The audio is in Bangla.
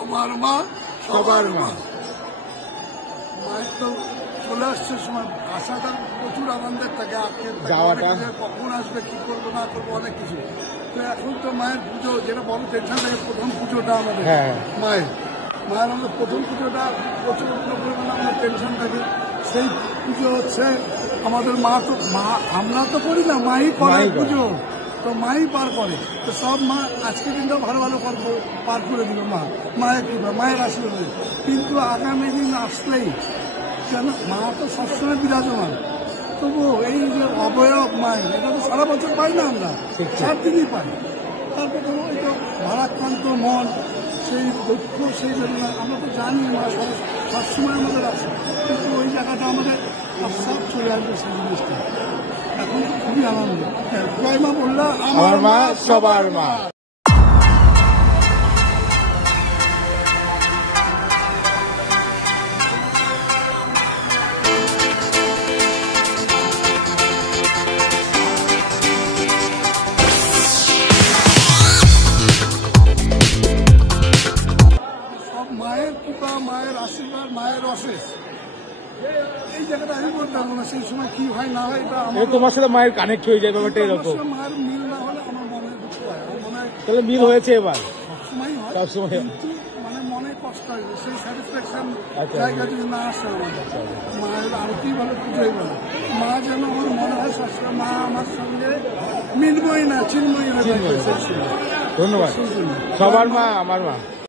আমার মা সবার মা। মায়ের তো চলে আসছে সময়, আসাটা প্রচুর আনন্দের থাকে, যাওয়াটা কখন আসবে, কি করবো না করবো অনেক কিছু। তো এখন তো মায়ের পুজো, যেটা বড় টেনশন থাকে, প্রথম পুজোটা আমাদের মায়ের আমাদের প্রথম পুজোটা প্রচুর পরিমাণে আমাদের টেনশন থাকে। সেই পুজো হচ্ছে আমাদের মা, তো মা আমরা তো করি না, মাই করে পুজো, তো মাই পার করে। তো সব মা আজকে কিন্তু ভালো ভালো পার করে দিল মায়ের কৃপা, মায়ের আশীর্বাদে। কিন্তু আগামী দিন আসলেই কেন, মা তো সবসময় বিরাজমান, তবুও এই যে অবয়ব মায়ের, এটা তো সারা বছর পাই না আমরা, 4 দিনই পাই। তারপর তো ওই তো ভারাক্রান্ত মন, সেই দুঃখ, সেই বেদনা আমরা তো জানি মা সবসময় আমাদের আছে, কিন্তু ওই জায়গাটা আমাদের সব চলে আসবে সেই জিনিসটা। এখন তো খুবই আনন্দ। জয় মা বললা, আমার মা সবার মা। মায়ের কৃপা, মায়ের আশীর্বাদ, মায়ের অশেষ। এই জায়গাটা আমি বলতাম না, সেই সময় কি হয় না হয়, এটা তোমার সাথে মায়ের কানেক্ট হয়ে যায় ব্যাপারটা এরকম। মায়ের মিল না হলে আমার মনে দুঃখ হয়, আমার মনে হয় তাহলে মিল হয়েছে এবার, সবসময় হয়, সবসময়, কিন্তু মানে মনে কষ্ট হয়, সেই স্যাটিসফ্যাকশন জায়গা যদি না আসে আমাদের। মায়ের আরতি ভালো, পুজোই ভালো, মা যেন আমার মনে হয় সবসময় মা আমার সঙ্গে মিলবই না, চিন্ময়ী হয়ে। ধন্যবাদ। সবার মা আমার মা।